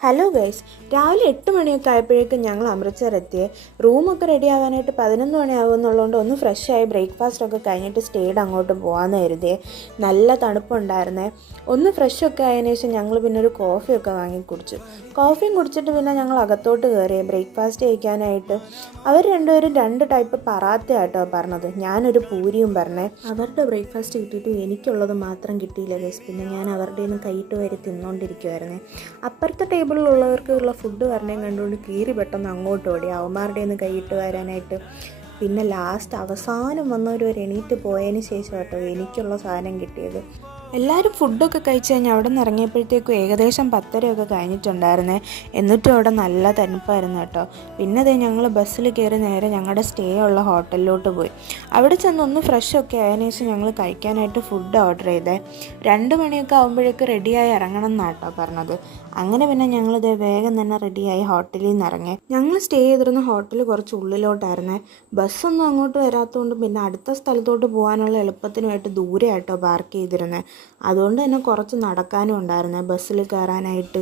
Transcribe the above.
Hello guys, രാവിലെ 8 മണിയൊക്കെ ആയപ്പോഴേക്കും ഞങ്ങൾ അമൃത്സർ എത്തിയേ. റൂമൊക്കെ റെഡി ആവാനായിട്ട് 11 മണിയാകുമെന്നുള്ളതുകൊണ്ട് ഒന്ന് ഫ്രഷായി ബ്രേക്ക്ഫാസ്റ്റൊക്കെ കഴിഞ്ഞിട്ട് സ്റ്റേഡ് അങ്ങോട്ട് പോകാമെന്ന് കരുതിയേ. നല്ല തണുപ്പുണ്ടായിരുന്നേ. ഒന്ന് ഫ്രഷൊക്കെ ആയതിനു ശേഷം ഞങ്ങൾ പിന്നെ ഒരു കോഫിയൊക്കെ വാങ്ങി കുടിച്ചു. കോഫിയും കുടിച്ചിട്ട് പിന്നെ ഞങ്ങൾ അകത്തോട്ട് കയറിയേ ബ്രേക്ക്ഫാസ്റ്റ് കഴിക്കാനായിട്ട്. അവർ രണ്ടുപേരും 2 ടൈപ്പ് പറാത്ത ആട്ടോ പറഞ്ഞത്, ഞാനൊരു പൂരിയും പറഞ്ഞേ. അവരുടെ ബ്രേക്ക്ഫാസ്റ്റ് കിട്ടിയിട്ട് എനിക്കുള്ളത് മാത്രം കിട്ടിയില്ല ഗൈസ്. പിന്നെ ഞാൻ അവരുടെ നിന്ന് കൈയിട്ട് വരെ തിന്നുകൊണ്ടിരിക്കുമായിരുന്നേ. അപ്പുറത്തെ ടേബിളിലുള്ളവർക്കുള്ള ഫുഡ് വരണേം കണ്ടുകൊണ്ട് കീറി പെട്ടെന്ന് അങ്ങോട്ട് ഓടി അവന്മാരുടെ നിന്ന് കൈയിട്ട് വരാനായിട്ട്. പിന്നെ ലാസ്റ്റ് അവസാനം വന്നവർ എണീറ്റ് പോയതിന് ശേഷം കേട്ടോ എനിക്കുള്ള സാധനം കിട്ടിയത്. എല്ലാവരും ഫുഡൊക്കെ കഴിച്ച് കഴിഞ്ഞ് അവിടെ നിന്ന് ഇറങ്ങിയപ്പോഴത്തേക്കും ഏകദേശം 10:30 കഴിഞ്ഞിട്ടുണ്ടായിരുന്നേ. എന്നിട്ടും അവിടെ നല്ല തണുപ്പായിരുന്നു കേട്ടോ. പിന്നെ അതേ ഞങ്ങൾ ബസ്സിൽ കയറി നേരെ ഞങ്ങളുടെ സ്റ്റേ ഉള്ള ഹോട്ടലിലോട്ട് പോയി. അവിടെ ചെന്ന് ഒന്ന് ഫ്രഷൊക്കെ ആയതിനു ശേഷം ഞങ്ങൾ കഴിക്കാനായിട്ട് ഫുഡ് ഓർഡർ ചെയ്തേ. 2 മണിയൊക്കെ ആകുമ്പോഴേക്ക് റെഡിയായി ഇറങ്ങണം എന്നാട്ടോ പറഞ്ഞത്. അങ്ങനെ പിന്നെ ഞങ്ങളിത് വേഗം തന്നെ റെഡിയായി ഹോട്ടലിൽ നിന്ന് ഇറങ്ങി. ഞങ്ങൾ സ്റ്റേ ചെയ്തിരുന്ന ഹോട്ടൽ കുറച്ച് ഉള്ളിലോട്ടായിരുന്നേ. ബസ്സൊന്നും അങ്ങോട്ട് വരാത്തതുകൊണ്ട് പിന്നെ അടുത്ത സ്ഥലത്തോട്ട് പോകാനുള്ള എളുപ്പത്തിനുമായിട്ട് ദൂരെ ആയിട്ടോ പാർക്ക് ചെയ്തിരുന്നത്. അതുകൊണ്ട് തന്നെ കുറച്ച് നടക്കാനും ഉണ്ടായിരുന്നേ ബസ്സിൽ കയറാനായിട്ട്.